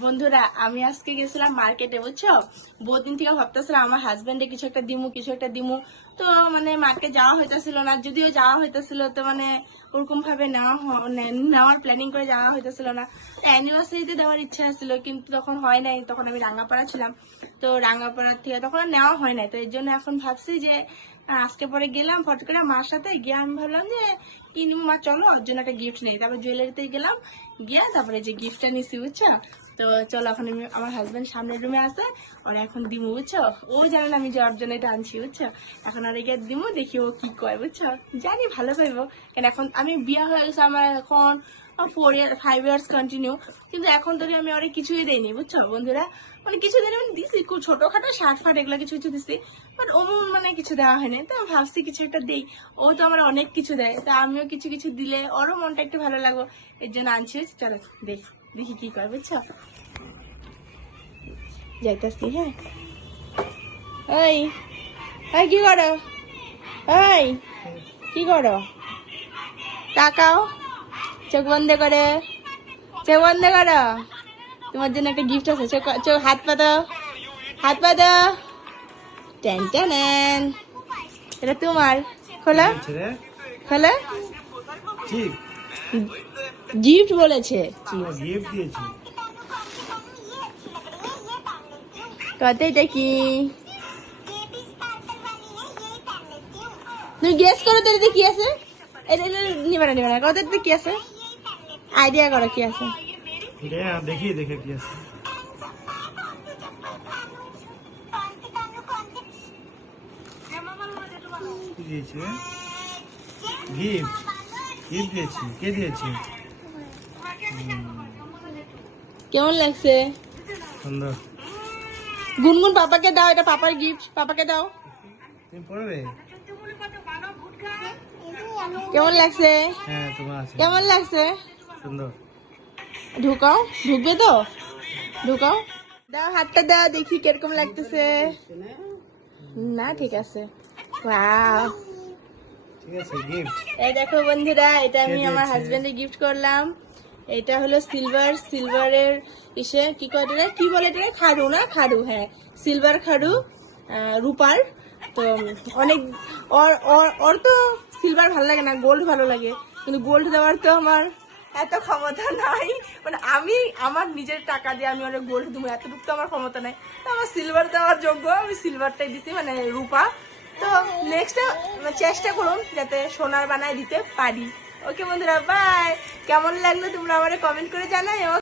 বন্ধুরা আমি আজকে গেছিলাম মার্কেটে, বুঝছো? বহুদিন থেকে ভাবতেছিলাম আমার হাজবেন্ডে কিছু একটা দিমু। তো মানে মার্কেট যাওয়া হইতেছিল না, যদিও যাওয়া হইতেছিল তো মানে ওরকম ভাবে নেওয়ার প্ল্যানিং করে যাওয়া হইতেছিল না। অ্যানিভার্সারিতে দেওয়ার ইচ্ছা ছিল, কিন্তু তখন হয় নাই, তখন আমি রাঙ্গাপাড়া ছিলাম। তো রাঙ্গাপাড়ার থেকে তখন আর নেওয়া হয় নাই, তো এর জন্য এখন ভাবছি যে আজকে পরে গেলাম ফট করে মার সাথে গিয়ে, আমি ভাবলাম যে কিনবো, মা চলো ওর জন্য একটা গিফট নেই। তারপর জুয়েলারিতে গেলাম, গিয়ে তারপরে যে গিফটটা নিছি, বুঝছো? তো চলো এখন আমার হাজবেন্ড সামনের রুমে আছে, ওরা এখন দিমু, বুঝছো? ও জানে না আমি যে ওর জন্য এটা আনছি, বুঝছো? এখন আর এগিয়ে দিমু, দেখি ও কি কয়, বুঝছো? জানি ভালো পাইবো, কেন এখন আমি বিয়ে হয়ে গেছে আমার এখন 5 ইয়ার্স কন্টিনিউ, কিন্তু এখন ধরে আমি ওরে কিছুই দেয়নি, বুঝছো বন্ধুরা? মানে কিছু দিন আমি দিছি, খুব ছোটখাটো শার্ট ফাট এগুলো কিছু কিছু দিছি, বাট অমন মানে কিছু দেওয়া হয়নি। তো আমি ভাবছি কিছু একটা দেই, ও তো আমার অনেক কিছু দেয়, তো আমিও কিছু কিছু দিলে ওরও মনটা একটু ভালো লাগো, এর জন্য আনছি। চলো দেখি কি করে, বুঝছো? যাইতাছি, হ্যাঁ। ওই ওই কি করো? ওই কি করো? তাকাও, চোখ বন্ধ করে, চোখ বন্ধ করো। তোমার জন্য একটা গিফট আছে, চোখ চোখ হাত পাতো, হাত পাতো। টেন টেন, এটা তোমার, খোলো খোলো। গিফট বলেছে, কত এটা কি? তুমি গেস করো তো এটাতে কি আছে? এটা নিবে না, কত এটাতে কি আছে? আইডিয়া করো কি আছে। দেখি দেখে কি আছে। কি দিয়েছে? গিফট গিফট দিয়েছে। কে দিয়েছে? কেমন লাগছে? সুন্দর। গুনগুন পাপাকে দাও, এটা পাপার গিফট, পাপাকে দাও। তুমি পড়বে? কেমন লাগছে? হ্যাঁ তোমার আছে। কেমন লাগছে? সুন্দর। ঢুকাও, ঢুকবে তো? ঢুকাও, দাও হাতটা দাও, দেখি কিরকম লাগতেছে। না ঠিক আছে। ওয়াও, ঠিক আছে গিফট। এই দেখো বন্ধুরা, এটা আমি কে আমার দিয়েছে? হাজবেন্ডে গিফট করলাম। এটা হলো সিলভারের ইসে কি করে এটা, কি বলে এটা, খাড়ু না খাড়ু, হ্যাঁ সিলভার খাড়ু, রূপার। তো অনেক ওর তো সিলভার ভালো লাগে না, গোল্ড ভালো লাগে, কিন্তু গোল্ড দেওয়ার তো আমার এত ক্ষমতা নাই। মানে আমি আমার নিজের টাকা দিয়ে আমি অনেক গোল্ড দেবো, এতটুকু তো আমার ক্ষমতা নাই। তো আমার সিলভার দেওয়ার যোগ্য, আমি সিলভারটাই দিছি, মানে রূপা। তো নেক্সট চেষ্টা করুন যাতে সোনার বানায় দিতে পারি। ওকে বন্ধুরা, বাই। কেমন লাগলো তোমরা আমারে কমেন্ট করে জানাও।